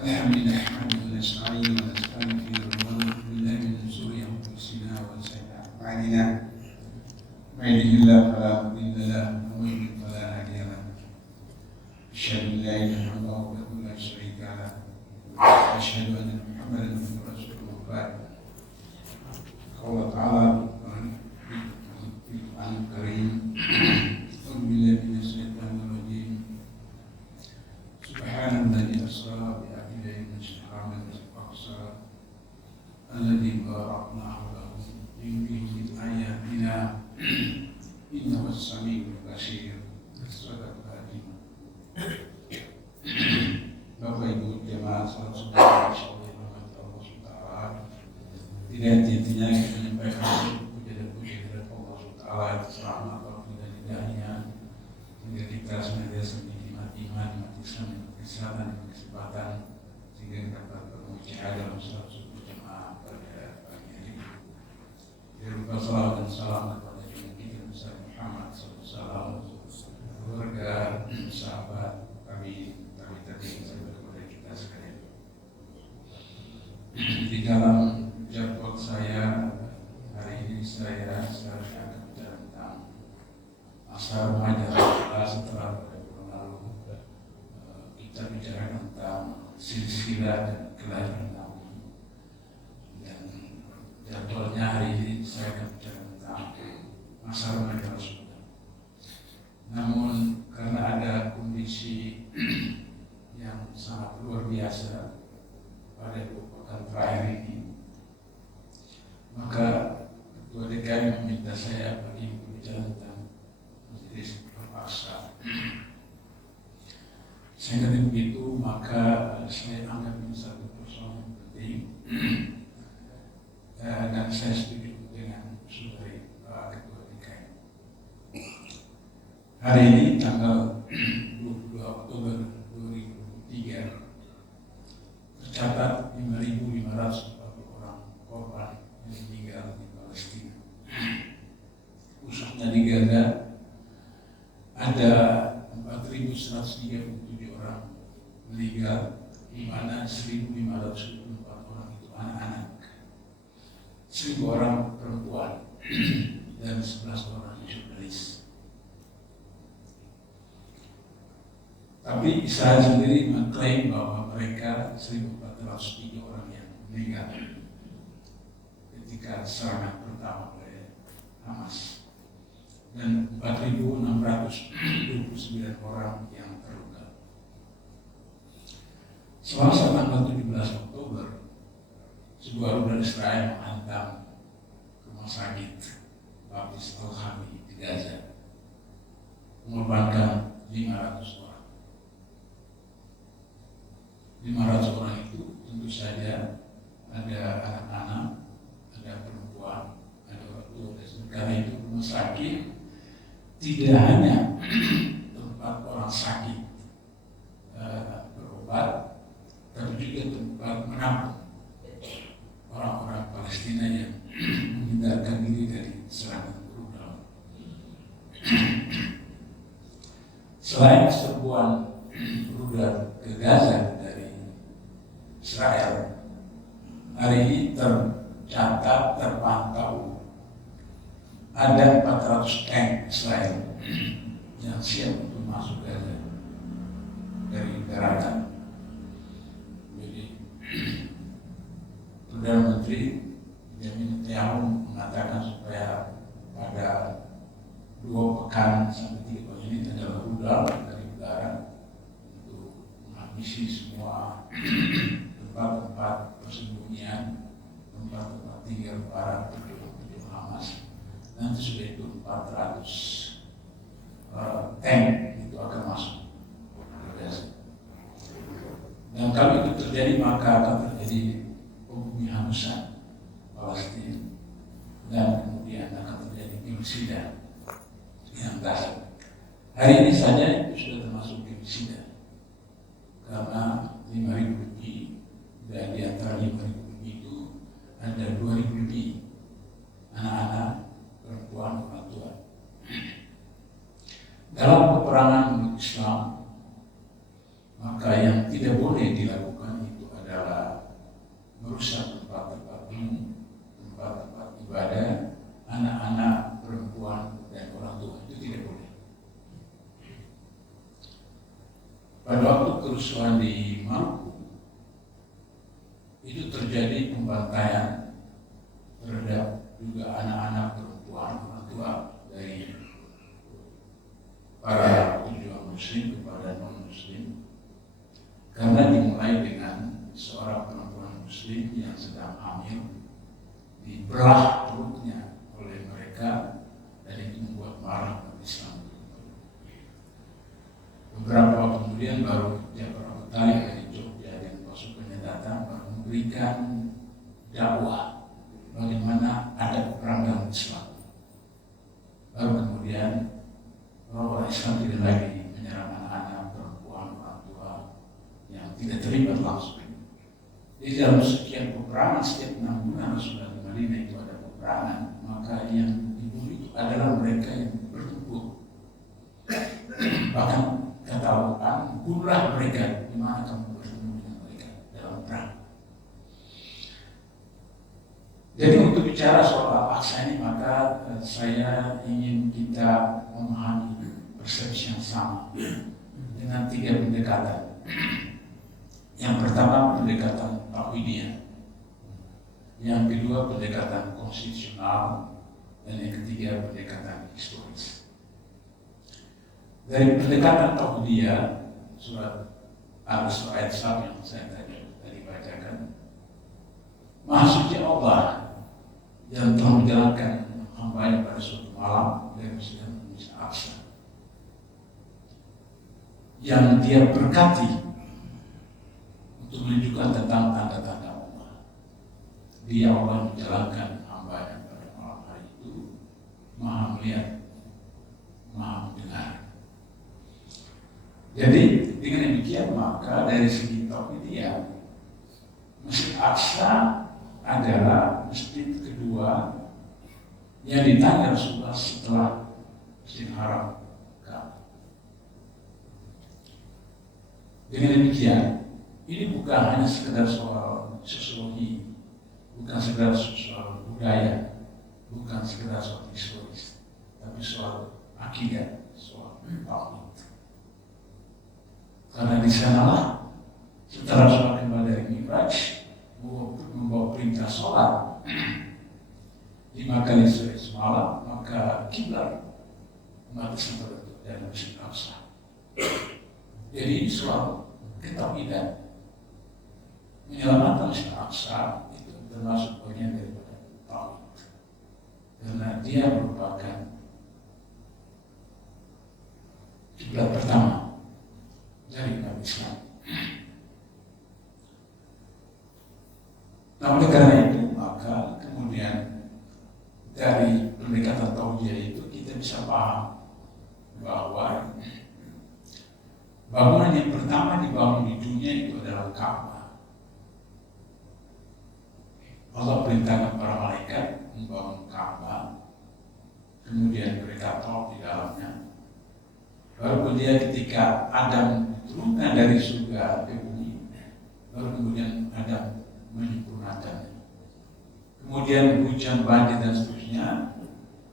الحمد لله نحمده ونستعينه ونستغفره ونعوذ بالله من شرور انفسنا وسيئات اعمالنا من يهده الله فلا مضل له ومن يضلل فلا هادي له اشهد ان لا اله الا الله وحده لا شريك له واشهد ان محمدا عبده ورسوله بعد قال تعالى في القران الكريم أعوذ بالله من الشيطان الرجيم سبحان الذي أسرى بعبده من الحرم الأقصى الذي باركنا حوله لنريه من آياتنا إنه السميع البصير. Sadaq al-Azim. Bapak Ibu jemaah salat saudara Allah Subhanahu tidak henti-hentinya kita menyampaikan puja dan puji kepada Allah Subhanahu selama waktu dan hidayahnya hingga kita senantiasa dinikmati iman, nikmati Islam, nikmati kesehatan, nikmati kesempatan sehingga kita dapat bermujahadah dalam salat subuh jemaah pada pagi hari ini. Tidak lupa salawat dan salam kepada junjungan kita besar Muhammad SAW, keluarga, sahabat, kami tadi kepada kita sekalian. Di dalam jadwal saya hari ini saya seharusnya akan bicara tentang masa remaja setelah pada bulan lalu kita bicara tentang silsilah dan kelahiran Nabi, dan jadwalnya hari ini saya akan bicara tentang masa remaja Rasulullah. Namun karena ada kondisi yang sangat luar biasa pada 2 pekan terakhir ini, maka Ketua DKM meminta saya bagi berbicara tentang majelis terpaksa. Sehingga begitu, maka saya anggap ini satu persoalan penting dan saya setuju dengan saudari Pak Ketua DKM. Hari ini tanggal 22 Oktober 2003 tercatat 5.540 orang korban yang meninggal di Palestina. Khususnya di Gaza ada 4.137 orang meninggal, di mana 1.524 orang itu anak-anak, 1.000 orang perempuan dan 11 orang jurnalis. Tapi Israel sendiri mengklaim bahwa mereka 1.403 orang yang meninggal ketika serangan pertama oleh Hamas dan 4.629 orang yang terluka. Selasa tanggal 17 Oktober, sebuah rudal Israel menghantam rumah sakit Baptis Al-Hami di Gaza, mengorbankan 500 orang. 500 orang itu tentu saja ada anak-anak, ada perempuan, ada orang tua. Karena itu rumah sakit tidak hanya tempat orang sakit berobat, tapi juga tempat menampung orang-orang Palestina yang menghindarkan diri dari serangan rudal. Selain serbuan rudal ke Gaza dari Israel, hari ini tercatat terpantau ada 400 tank Israel yang siap untuk masuk Gaza dari daratan. Jadi Perdana Menteri Benjamin Netanyahu mengatakan supaya pada 2 pekan sampai 3 pekan ini adalah rudal dari udara untuk menghabisi semua tempat-tempat persembunyian, tempat-tempat tinggal para pejuang Hamas. Nanti sudah itu 400 tank itu akan masuk ke Gaza. Dan kalau itu terjadi, maka akan terjadi pembunuhan Palestina dan kemudian akan terjadi genosida yang dahsyat. Hari ini saja itu sudah termasuk genosida, karena 5.000 lebih, dan di antara 5.000 lebih itu ada 2.000 lebih anak-anak, perempuan, orang tua. Dalam peperangan Islam, maka yang tidak boleh dilakukan itu terjadi pembantaian terhadap juga anak-anak perempuan orang tua dari para pejuang muslim kepada non-muslim, karena dimulai dengan seorang perempuan muslim yang sedang hamil dibelah perutnya oleh mereka, dan itu membuat marah umat Islam. Beberapa waktu kemudian baru Ja'far Abu Thalib dari Jogja dan pasukannya datang memberikan dakwah bagaimana ada perang dalam Islam. Baru kemudian orang Islam tidak lagi menyerang anak-anak, perempuan, orang tua yang tidak terlibat langsung. Jadi dalam sekian peperangan, setiap 6 bulan Rasulullah di Madinah itu ada peperangan, maka yang dibunuh itu adalah mereka yang bertempur. Bahkan kata Al-Quran, bunuhlah mereka di mana kamu bertemu dengan mereka dalam perang. Jadi untuk bicara soal Al-Aqsa ini, maka saya ingin kita memahami persepsi yang sama dengan 3 pendekatan. Yang pertama pendekatan tauhidiyah, yang kedua pendekatan konstitusional, dan yang ketiga pendekatan historis. Dari pendekatan tauhidiyah, surat Al-Isra ayat 1 yang saya tadi bacakan, Maha Suci Allah yang telah menjalankan hamba-Nya pada suatu malam dari Masjid Al-Aqsa, yang Dia berkati untuk menunjukkan tentang tanda-tanda Allah. Dia Allah menjalankan hamba-Nya pada malam hari itu, Maha melihat, Maha mendengar. Jadi dengan demikian maka dari segi tauhidiyah, Masjid Aqsa adalah masjid kedua yang ditanya Rasulullah setelah Masjid Haram Ka'bah. Dengan demikian, ini bukan hanya sekedar soal sosiologi, bukan sekedar soal budaya, bukan sekedar soal historis, tapi soal akidah, soal tauhid. Karena di sanalah setelah sholat kembali dari Mi'raj, membawa perintah sholat 5 kali semalam, maka kiblat umat Islam terbentuk dalam Masjid Aqsa. Jadi ini soal ketauhidan. Menyelamatkan Masjid Aqsa itu termasuk bagian daripada tauhid, karena dia merupakan kiblat pertama dari umat Islam. Nah, oleh karena itu maka kemudian dari pendekatan tauhid itu kita bisa paham bahwa bangunan yang pertama dibangun di dunia itu adalah Ka'bah. Allah perintahkan para malaikat membangun Ka'bah, kemudian mereka tawaf di dalamnya. Baru kemudian ketika Adam diturunkan dari surga ke bumi, baru kemudian Adam menyempurnakannya. Kemudian hujan, banjir dan seterusnya,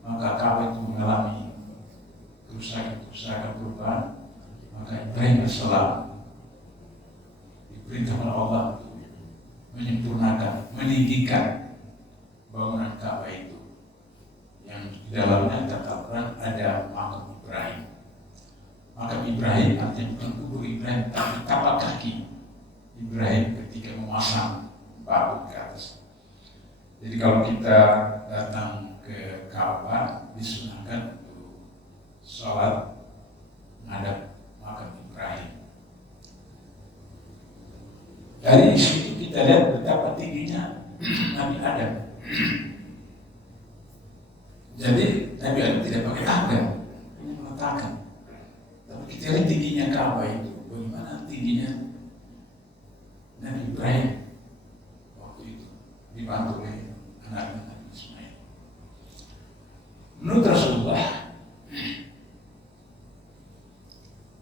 maka Ka'bah itu mengalami kerusakan perubahan. Maka Ibrahim AS diperintahkan Allah menyempurnakan, meninggikan bangunan Ka'bah itu, yang di dalamnya kata Al-Quran ada makam Ibrahim. Makam Ibrahim artinya bukan kubur Ibrahim, tapi tapak kaki Ibrahim ketika memasang batu ke atas. Jadi kalau kita datang ke Ka'bah, disunahkan untuk sholat menghadap makam Ibrahim. Dari situ kita lihat betapa tingginya Nabi Adam. Jadi Nabi Adam tidak pakai tangga, ini meletakkan. Tapi kita lihat tingginya Ka'bah itu, bagaimana tingginya Nabi Ibrahim waktu itu, dibantu oleh anaknya Nabi Ismail. Menurut Rasulullah,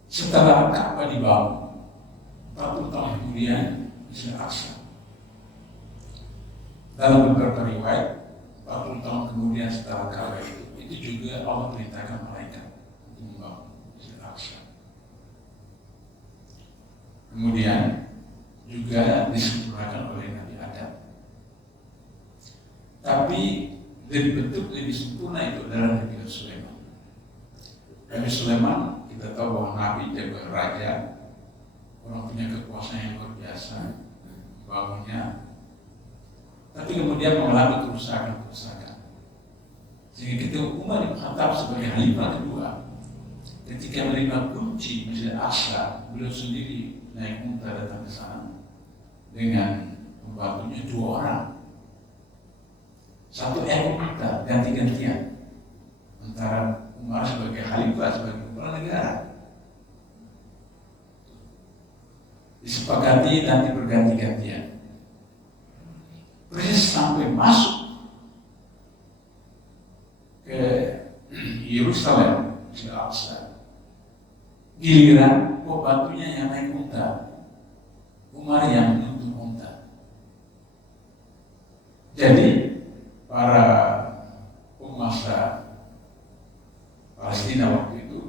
setelah Ka'bah dibangun, 40 tahun kemudian Masjid Aqsa. Dalam beberapa riwayat, 40 tahun kemudian setelah Ka'bah itu juga Allah perintahkan malaikat untuk membangun Masjid Aqsa. Kemudian disempurnakan oleh Nabi Adam. Tapi bentuk lebih sempurna itu adalah Nabi Sulaiman. Nabi Sulaiman kita tahu bahwa Nabi juga raja, orang punya kekuasaan yang luar biasa, bangunnya, tapi kemudian mengalami kerusakan. Sehingga ketika Umar bin Khattab sebagai khalifah kedua, ketika menerima kunci Masjid Al-Aqsa, beliau sendiri naik unta datang ke sana dengan pembantunya 2 orang. 1 ekor unta ganti-gantian antara Umar sebagai khalifah, sebagai kepala negara. Disepakati nanti berganti-gantian. Persis sampai masuk ke Yerusalem, Masjid Al-Aqsa. Giliran pembantunya yang naik unta, Umar yang menuntun unta. Jadi para penguasa Palestina waktu itu,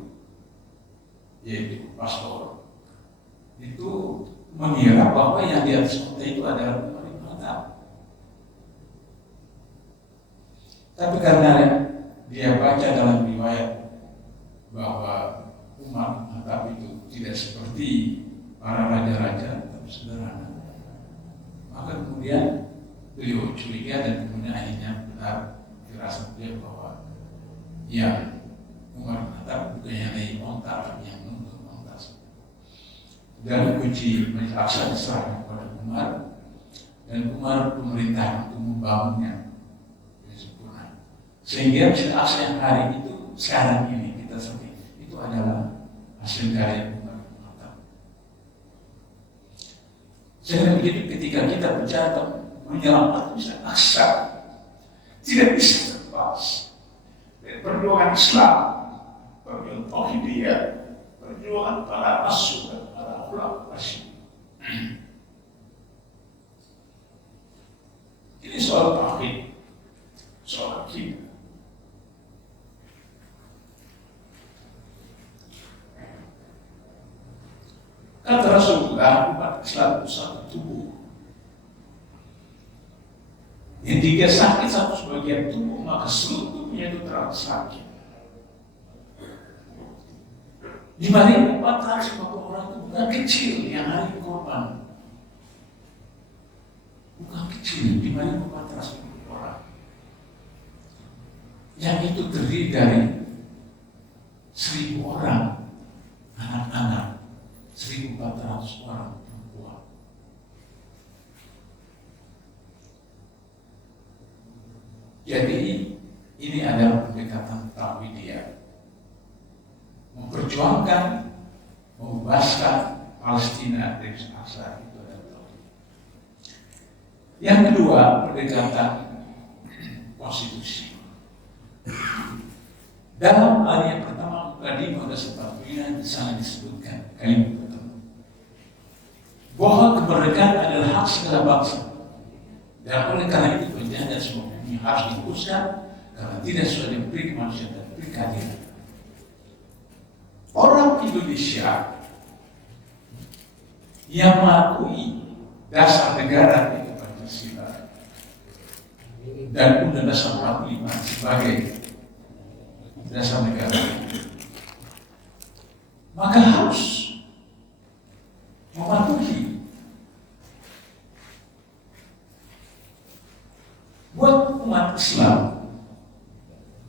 yaitu pastor, itu mengira bahwa yang di atas unta itu adalah Umar bin Khattab. Tapi karena dia baca dalam riwayat bahwa Umar bin Khattab itu tidak seperti para raja-raja, tapi sederhana, maka kemudian beliau curiga dan kemudian akhirnya benar firasat beliau bahwa yang Umar bin Khattab bukan yang naik onta, tapi yang menuntun onta. Dan kunci Masjid Al-Aqsa diserahkan kepada Umar, dan Umar pemerintah untuk membangunnya dengan sempurna. Sehingga Masjid Al-Aqsa yang hari itu sekarang ini kita sebut itu adalah hasil karya Umar bin Khattab. Sehingga begitu ketika kita bicara menyelamatkan Masjid Al-Aqsa, tidak bisa terlepas dari perjuangan Islam, perjuangan Tauhidiyah, perjuangan para rasul dan para ulama rasyid. Ini soal tauhid, soal akidah. Kata Rasulullah, umat Islam itu satu tubuh. Yang jika sakit satu sebagian tubuh, maka seluruh tubuhnya itu terlalu sakit. Di mana 450 orang itu bukan kecil yang hari korban. Bukan kecil, di mana 450 orang. Yang itu terdiri dari 1.000 orang anak-anak, 1.400 orang perempuan. Jadi ini adalah pendekatan tauhidiyah, memperjuangkan, membebaskan Palestina dari Al-Aqsa itu adalah tauhid. Yang kedua, pendekatan konstitusi. Dalam ayat yang pertama tadi pada sepatutnya di sana disebutkan kalimat pertama bahwa kemerdekaan adalah hak segala bangsa, dan oleh karena itu penjahat semua ini harus dihapuskan karena tidak sudah diberi kemanusiaan dan diberi keadilan. Orang Indonesia yang mengakui dasar negara itu Pancasila dan Undang-Undang Dasar 45 sebagai dasar negara, maka harus mematuhi. Buat umat Islam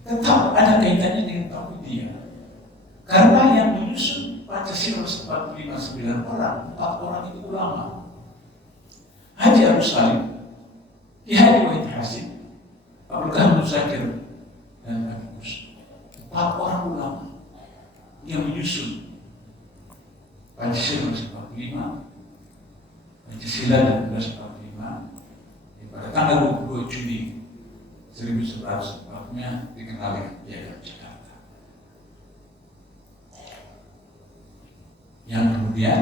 tetap ada kaitannya dengan tauhidiyah, karena yang menyusun Pancasila 45 9 orang, 4 orang itu ulama. Haji Abu Salim, Ki Haji Wahid Hasim, Abdul Ghani Muzakir, dan Habib Mus. 4 orang ulama yang menyusun Pancasila 45, Pancasila dan 45 pada tanggal 22 Juni 1945 dikenal dengan Piagam Jakarta. Yang kemudian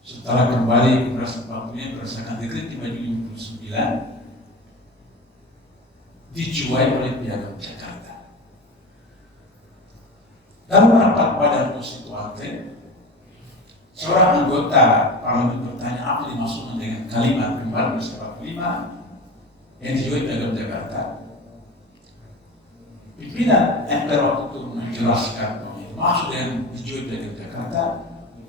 setelah kembali ke Prasat Papua berdasarkan Dekret 559 dijuai oleh Piagam Jakarta. Dalam rapat Badan Konstituante, seorang anggota parlemen bertanya, apa Ahmad dimasukkan dengan kalimat kembali bersama 5 yang dijual dalam Jakarta. Pimpinan MPR waktu itu menjelaskan bahwa maksud yang dijual dalam Jakarta,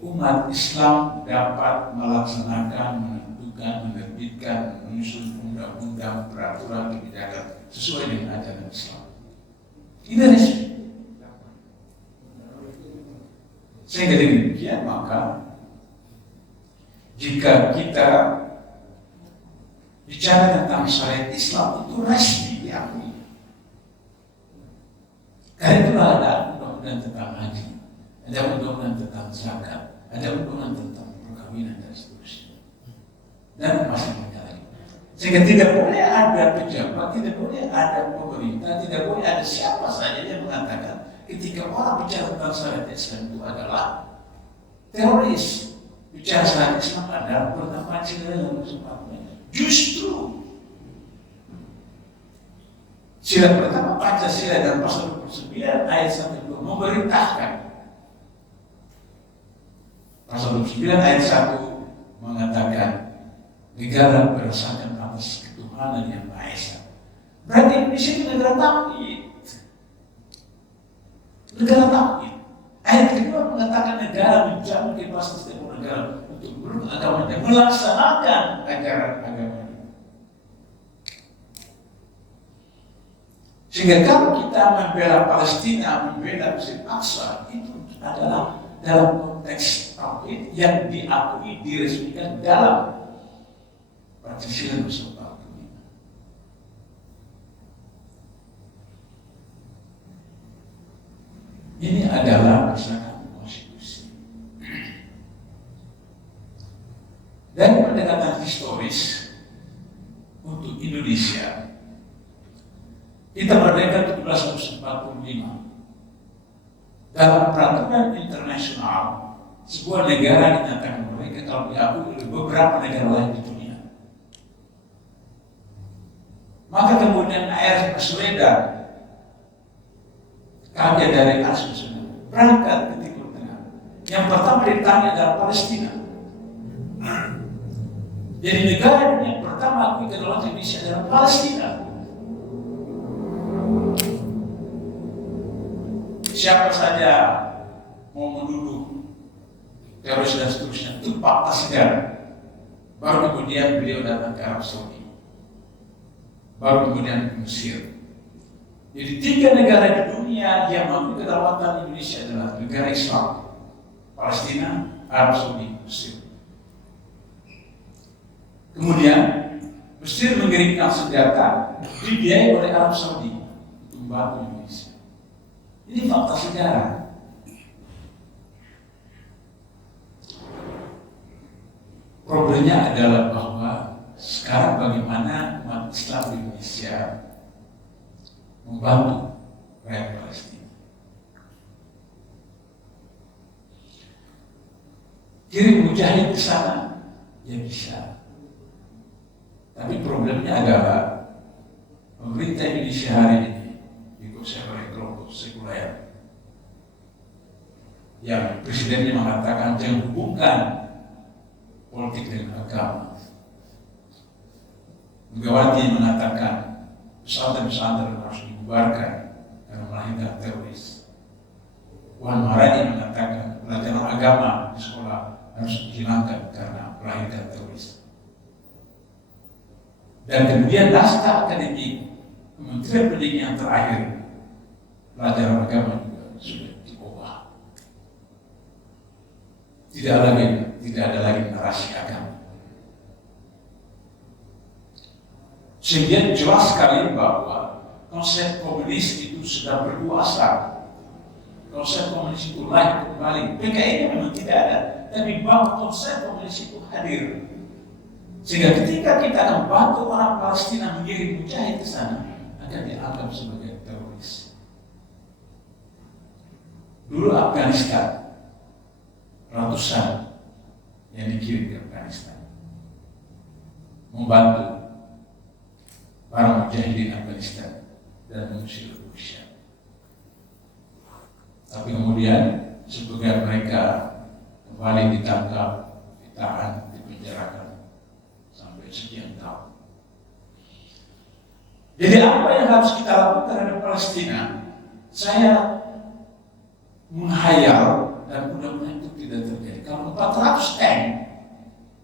umat Islam dapat melaksanakan, menentukan, menerbitkan, menyusun undang-undang, peraturan, kebijakan sesuai dengan ajaran Islam. Ini resmi. Sehingga demikian maka jika kita bicara tentang syariat Islam itu resmi diakui. Karena itulah ada undang-undang tentang haji, ada undang-undang tentang zakat, ada undang-undang tentang perkawinan dan seterusnya. Dan masih banyak lagi. Sehingga tidak boleh ada pejabat, tidak boleh ada pemerintah, tidak boleh ada siapa saja yang mengatakan ketika orang bicara tentang syariat Islam itu adalah teroris. Bicara syariat Islam adalah pertama Pancasila dan sebagainya. Justru sila pertama Pancasila dan pasal 29 ayat 1 memerintahkan. Pasal 29 ayat 1 mengatakan negara berdasarkan atas ketuhanan yang Maha Esa. Berarti Indonesia itu negara tauhid. Negara tauhid. Ayat kedua mengatakan negara menjamin kebebasan setiap negara untuk beragama dan melaksanakan ajaran agamanya. Sehingga kalau kita membela Palestina, membela Masjid Aqsa, itu adalah dalam konteks tauhid yang diakui, diresmikan dalam Pancasila bersama dunia. Ini adalah berdasarkan konstitusi. Dan pendekatan historis untuk Indonesia, kita merdeka 1745. Dalam peraturan internasional, sebuah negara dinyatakan merdeka kalau diakui oleh beberapa negara lain di dunia. Maka kemudian AR Baswedan, kakek dari Asus, berangkat ke Timur Tengah. Yang pertama ditanya adalah Palestina. Jadi negara yang pertama akui kedaulatan Indonesia adalah Palestina. Siapa saja mau menuduh teroris dan seterusnya itu fakta sejarah. Baru kemudian beliau datang ke Arab Saudi, baru kemudian ke Mesir. Jadi 3 negara di dunia yang mengakui kedaulatan Indonesia adalah negara Islam: Palestina, Arab Saudi, Mesir. Kemudian Mesir mengirimkan senjata dibiayai oleh Arab Saudi untuk membantu Indonesia. Ini fakta sejarah. Problemnya adalah bahwa sekarang bagaimana umat Islam di Indonesia membantu rakyat Palestina. Kirim mujahid ke sana, ya bisa. Tapi problemnya adalah pemerintah Indonesia hari ini dikuasai oleh kelompok sekuler yang presidennya mengatakan jangan hubungkan politik dengan agama. Megawati mengatakan pesantren-pesantren harus dibubarkan karena melahirkan teroris. Puan Maharani mengatakan pelajaran agama di sekolah harus dihilangkan karena melahirkan teroris. Dan kemudian naskah akademik Kementerian Pendidikan yang terakhir, pelajaran agama juga sudah diubah. Tidak ada lagi narasi agama. Sehingga jelas sekali bahwa konsep komunis itu sudah berkuasa. Konsep komunis itu lahir kembali. PKI memang tidak ada, tapi bahwa konsep komunis itu hadir. Sehingga ketika kita akan bantu orang Palestina mengirim mujahid ke sana, akan dianggap sebagai teroris. Dulu Afghanistan, ratusan yang dikirim ke Afghanistan membantu para mujahidin Afghanistan dan mengusir Rusia. Tapi kemudian sebagian mereka kembali ditangkap, ditahan, dipenjarakan Jadi apa yang harus kita lakukan terhadap Palestina? Saya menghayal dan mudah-mudahan itu tidak terjadi. Kalau 400 tank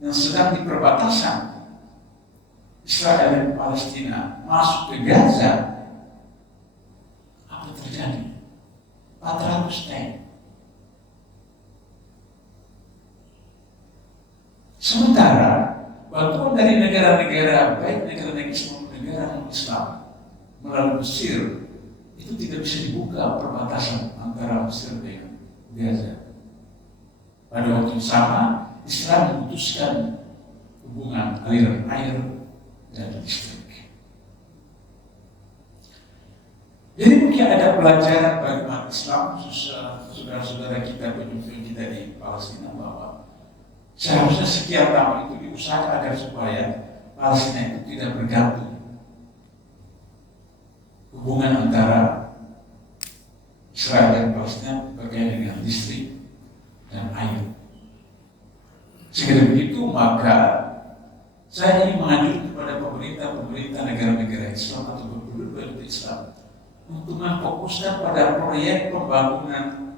yang sedang di perbatasan Israel dan Palestina masuk ke Gaza, apa terjadi? 400 tank. Sementara bantuan dari negara-negara, baik negara-negara Islam maupun negara non-Islam melalui Mesir, itu tidak bisa dibuka perbatasan antara Mesir dengan Gaza. Pada waktu yang sama, Israel memutuskan hubungan aliran air dan listrik. Jadi mungkin ada pelajaran bagi umat Islam, saudara-saudara kita, penyusul kita di Palestina, bahwa seharusnya sekian tahun itu diusahakan agar supaya Palestina itu tidak bergantung hubungan antara Israel dan Palestina berkaitan dengan listrik dan air. Sehingga begitu, maka saya ingin menganjurkan kepada pemerintah negara-negara Islam atau penduduk Islam untuk memfokuskan pada proyek pembangunan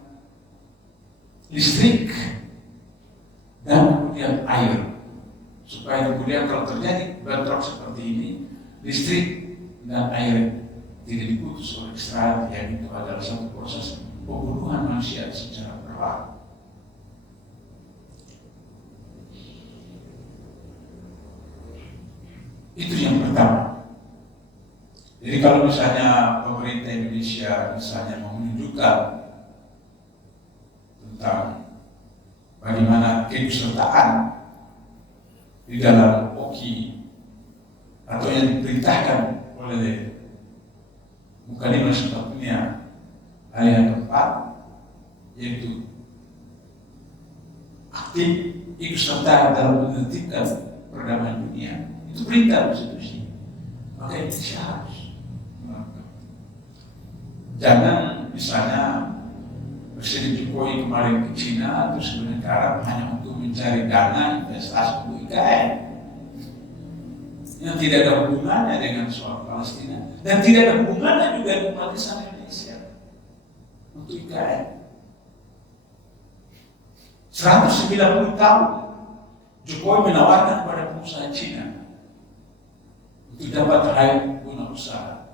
listrik dan kemudian air, supaya kemudian kalau terjadi bentrok seperti ini, listrik dan air tidak diputus oleh Israel, yang itu adalah satu proses pembunuhan manusia secara berlaku. Itu yang pertama. Jadi kalau misalnya pemerintah Indonesia misalnya mau menunjukkan tentang bagaimana keikutsertaan di dalam OKI atau yang diperintahkan oleh Mukadimah Sepatunya hal yang keempat, yaitu aktif ikut serta dalam menertibkan perdamaian dunia, itu perintah konstitusi. Maka Indonesia harus melakukan. Jangan misalnya Presiden Jokowi kemarin ke China terus kemudian ke Arab hanya untuk mencari dana investasi untuk IKN yang tidak ada hubungannya dengan soal Palestina dan tidak ada hubungannya juga dengan umat Islam Indonesia untuk IKN. 190 tahun Jokowi menawarkan kepada pengusaha Cina untuk dapat raih guna usaha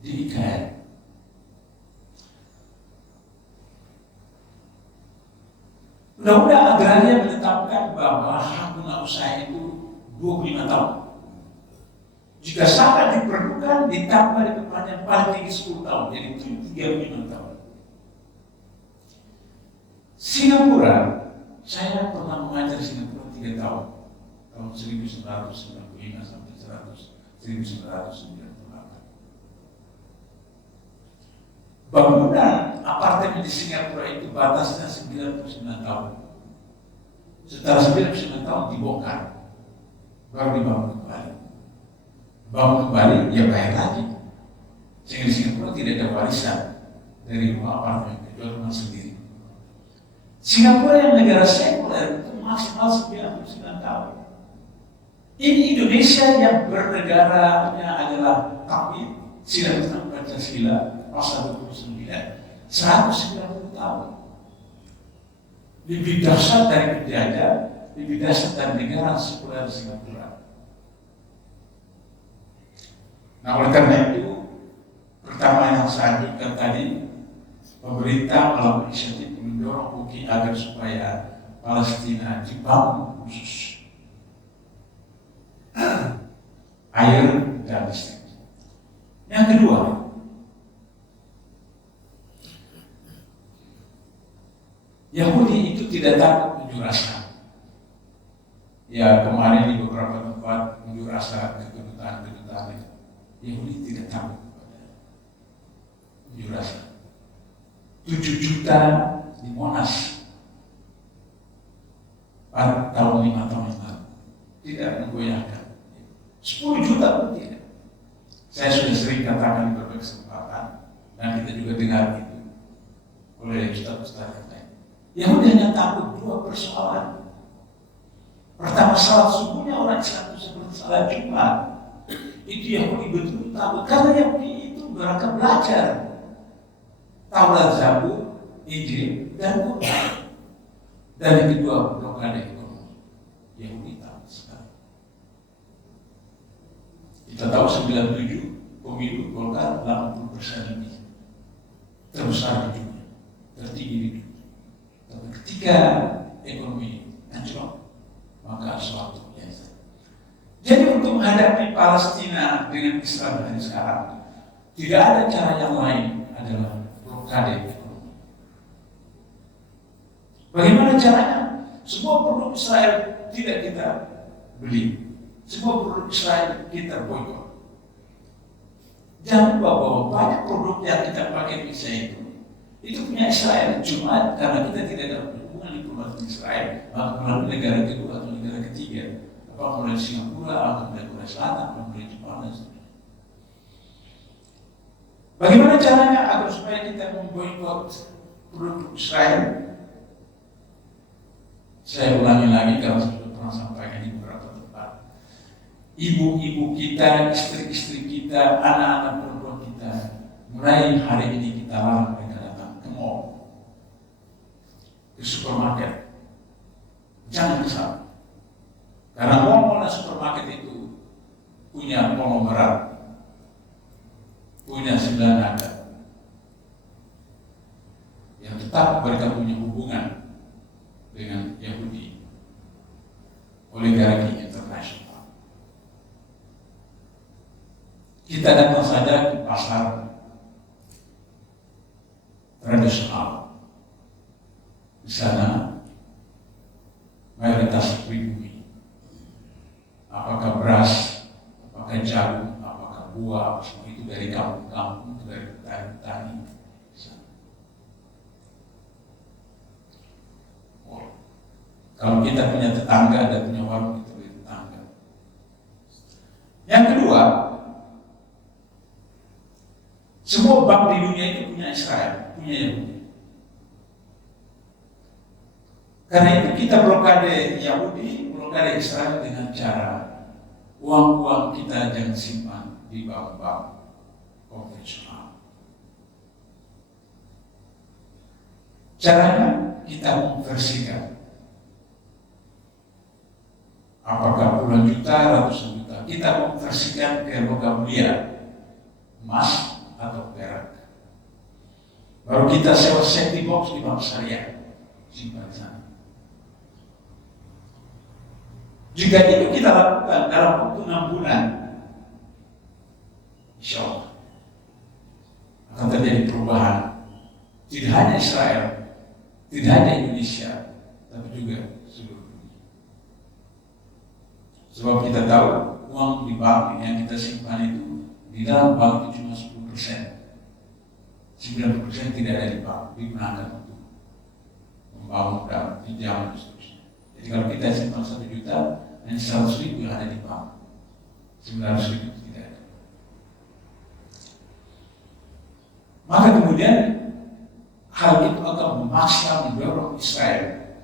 di IKN. Undang-undang agraria menetapkan bahwa hak guna usaha itu 25 tahun. Jika sangat diperlukan, ditambah diperpanjang paling tinggi 10 tahun, jadi 35 tahun. Singapura, saya pernah mengajar Singapura 3 tahun, tahun 1995 sampai 1998. Bangunan apartemen di Singapura itu batasnya 99 tahun. Setelah 99 tahun dibongkar, baru dibangun kembali. Bangun kembali, ya bayar lagi. Sehingga di Singapura tidak ada warisan dari rumah apartemen, kecuali rumah sendiri. Singapura yang negara sekuler itu maksimal 99 tahun. Ini Indonesia yang bernegaranya adalah takwid, sila tentang Pancasila, pasal 29, 190 tahun. Lebih dahsyat dari penjajah, lebih dahsyat dari negara sekuler Singapura. Nah, oleh karena itu, pertama yang saya anjurkan tadi, pemerintah melakukan inisiatif mendorong UKI agar supaya Palestina dibangun khusus air dan listrik. Yang kedua, Yahudi itu tidak takut unjuk rasa. Ya, kemarin di beberapa tempat unjuk rasa ke kedutaan Yahudi tidak takut pada unjuk rasa. 7 juta di Monas pada tahun 5 tahun yang lalu tidak menggoyahkan. 10 juta pun tidak. Saya sudah sering katakan di berbagai kesempatan dan kita juga dengar itu oleh ustaz-ustaz yang lain. Yahudi hanya takut 2 persoalan. Pertama, salat subuhnya orang Islam itu seperti salat Jumat. itu Yahudi betul tahu, karena Yahudi itu mereka belajar Taurat, Zabur, Injil, dan Quran. Dan yang kedua, blokade ekonomi. Yahudi tahu sekali. Kita tahu 97 pemilu Golkar 80% lebih terbesar di dunia, tertinggi di dunia. Tapi ketika ekonomi anjlok, maka suatu biasa. Jadi untuk menghadapi Palestina dengan Israel hari sekarang, tidak ada cara yang lain adalah blokade ekonomi. Bagaimana caranya? Semua produk Israel tidak kita beli. Semua produk Israel kita boikot. Jangan lupa bahwa banyak produk yang kita pakai misalnya itu punya Israel. Cuma karena kita tidak ada hubungan diplomatik Israel, maka melalui negara kedua atau negara ketiga, apa melalui Singapura atau melalui Korea Selatan atau melalui Jepang dan sebagainya. Bagaimana caranya agar supaya kita memboikot produk Israel? Saya ulangi lagi karena saya sudah pernah sampaikan di beberapa tempat. Ibu-ibu kita, istri-istri kita, anak-anak perempuan kita, mulai hari ini kita larang mereka datang ke mall, ke supermarket. Jangan ke sana. Karena mall dan supermarket itu punya konglomerat, punya 9 naga yang tetap mereka punya hubungan dengan Yahudi, oligarki internasional. Kita datang saja ke pasar tradisional. Di sana mayoritas pribumi. Apakah beras, apakah jagung, apakah buah, semua itu dari kampung-kampung, dari petani-petani. Kalau kita punya tetangga, ada punya warung, kita punya tetangga. Yang kedua, semua bank di dunia itu punya Israel, punya Yahudi. Karena itu kita blokade Yahudi, blokade Israel dengan cara uang-uang kita jangan simpan di bank-bank konvensional. Caranya kita memversikan. Apakah puluhan juta, ratusan juta, kita konversikan ke logam mulia, emas atau perak. Baru kita sewa safety box di bank syariah, simpan sana. Jika itu kita lakukan dalam waktu 6 bulan, insya Allah akan terjadi perubahan. Tidak hanya Israel, tidak hanya Indonesia, tapi juga seluruh dunia. Sebab kita tahu uang di bank yang kita simpan itu di dalam bank itu cuma 10%. 90% tidak ada di bank, digunakan untuk membangun dan pinjam dan seterusnya. Jadi kalau kita simpan 1 juta, hanya 100.000 yang ada di bank, 900.000 tidak ada. Maka kemudian hal itu akan memaksa mendorong Israel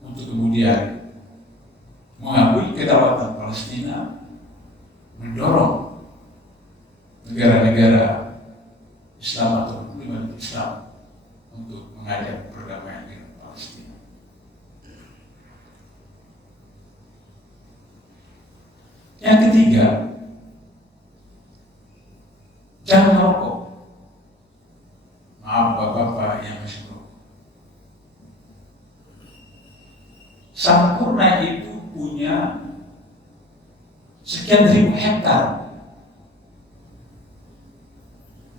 untuk kemudian mengakui kedaulatan Palestina, mendorong negara-negara Islam atau muslim Islam untuk mengajak perdamaian dengan Palestina. Yang ketiga, jangan merokok. Maaf bapak-bapak yang masih merokok. Sampurna itu punya sekian ribu hektar,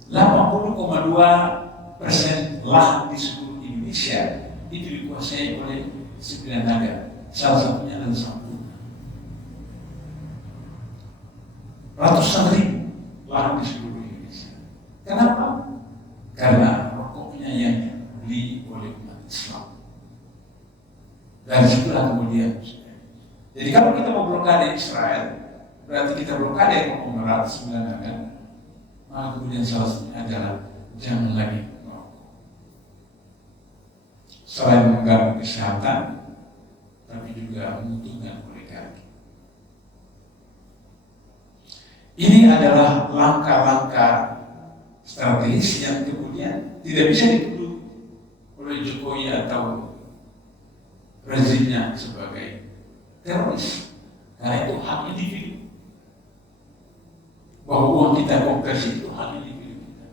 80,2% lahan di seluruh Indonesia itu dikuasai oleh 9 negara. Salah satunya adalah Sampurna. Ratusan ribu lahan di seluruh Indonesia. Kenapa? Karena rokoknya yang dibeli oleh umat Islam. Dari situlah kemudian. Jadi kalau kita mau blokade Israel, berarti kita blokade konglomerat 9 negara. Maka kemudian salah satunya adalah jangan lagi merokok. Selain mengganggu kesehatan, tapi juga menguntungkan oligarki. Ini adalah langkah-langkah strategis yang kemudian tidak bisa dituduh oleh Jokowi atau rezimnya sebagai teroris, karena itu hak individu. Bahwa uang kita konversi itu hak individu kita.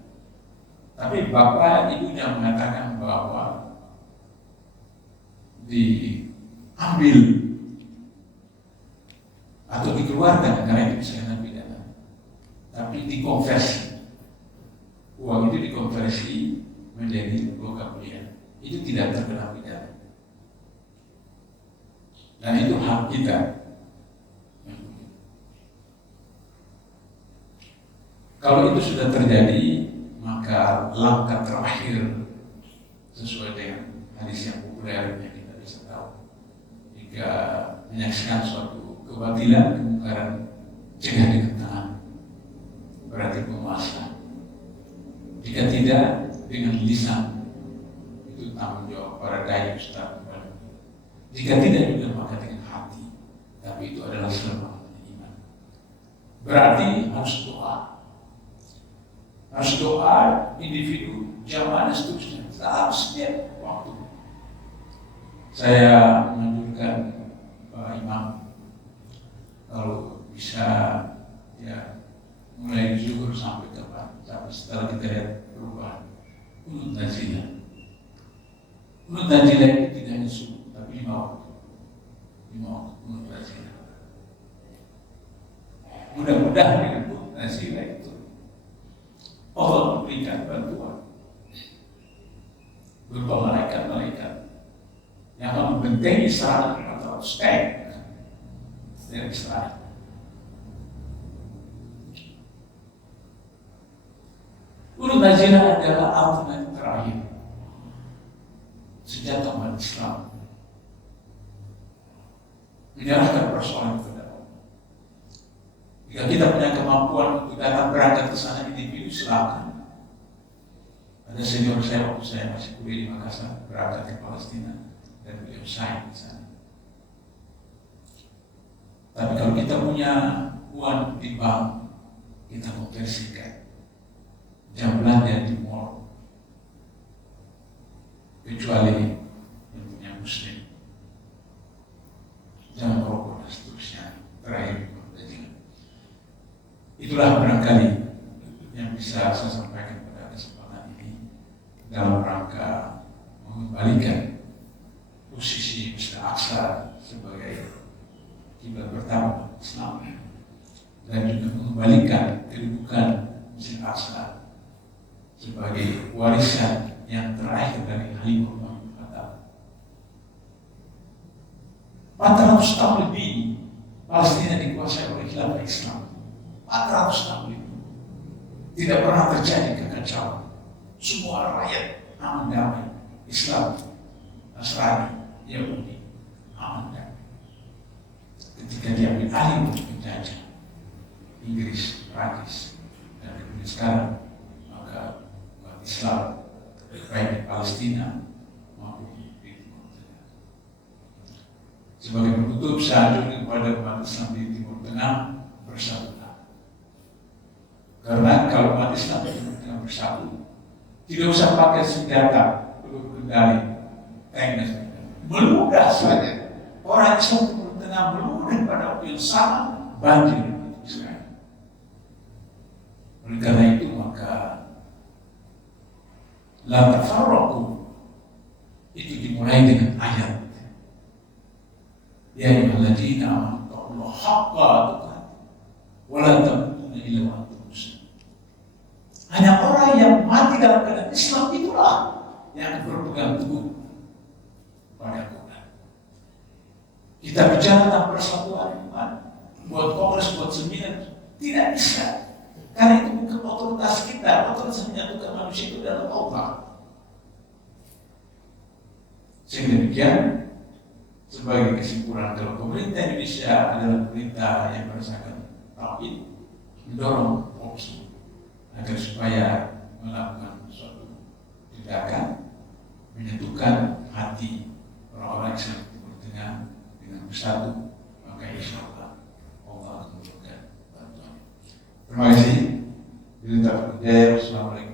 Tapi bapak ibunya mengatakan bahwa diambil atau dikeluarkan karena itu bisa kena pidana, tapi dikonversi, uang itu dikonversi menjadi logam mulia, itu tidak terkena pidana, dan itu hak kita. Kalau itu sudah terjadi, maka langkah terakhir sesuai dengan hadis yang populer yang kita bisa tahu, jika menyaksikan suatu kebatilan, kemungkaran, cegah dengan tangan, berarti penguasa. Jika tidak, dengan lisan, itu tanggung jawab para dai ustaz. Jika tidak juga, maka dengan hati, tapi itu adalah selama iman. Berarti harus doa. Harus doa individu, jamaah dan seterusnya, dalam setiap waktu. Saya menunjukkan Pak Imam, kalau bisa ya mulai zuhur sampai kapan, sampai setelah kita lihat perubahan kunut nazilah. Kunut nazilah itu tidak hanya subuh, tapi 5 waktu. 5 waktu kunut nazilah. Mudah-mudahan dengan kunut nazilah itu Allah memberikan bantuan berupa malaikat-malaikat yang akan membentengi serangan atau stek dari Israel. Kunut nazilah adalah alternatif terakhir senjata umat Islam menyerahkan persoalan kepada Allah. Jika kita punya kemampuan untuk datang berangkat ke sana individu, silakan. Ada senior saya waktu saya masih kuliah di Makassar, berangkat ke Palestina dan beliau sign di sana. Tapi kalau kita punya uang di bank, kita konversikan. Jangan belanja di mall, kecuali yang punya muslim. Jangan merokok dan seterusnya. Terakhir, itulah barangkali yang bisa saya sampaikan pada kesempatan ini dalam rangka mengembalikan posisi Masjid Aqsa sebagai kiblat pertama Islam dan juga mengembalikan kedudukan Masjid Aqsa sebagai warisan yang terakhir dari Khalifah Muhammad Khattab. 400 tahun lebih Palestina dikuasai oleh khilafah Islam. 400 tahun lebih tidak pernah terjadi kekacauan. Semua rakyat aman damai, Islam, Nasrani, Yahudi, aman damai. Ketika dia ambil alih untuk menjajah Inggris, Prancis, dan kemudian sekarang, maka umat Islam baik di Palestina maupun di Timur Tengah. Sebagai penutup, saya anjurkan kepada umat Islam di Timur Tengah bersatu. Karena kalau umat Islam di Timur Tengah bersatu, tidak usah pakai senjata untuk kendali tank dan sebagainya. Meludah saja. Orang Islam di Timur Tengah meludah pada waktu yang sama banjir di Israel. Oleh karena itu maka la tafarraqu itu dimulai dengan ayat. Ya ayyuhalladzina amanu taqullaha haqqa tuqatih wa la tamutunna illa wa antum muslimun. Hanya orang yang mati dalam keadaan Islam itulah yang berpegang teguh pada Quran. Kita bicara tentang persatuan iman, buat kongres, buat seminar, tidak bisa. Karena itu bukan otoritas kita, otoritas menyatukan manusia itu adalah Allah. Sehingga demikian, sebagai kesimpulan, kalau pemerintah Indonesia adalah pemerintah yang berdasarkan tauhid, mendorong opsi agar supaya melakukan suatu tindakan menyatukan hati orang-orang Islam Timur Tengah dengan bersatu, maka insya Allah Allah akan memberikan bantuan. Wassalamualaikum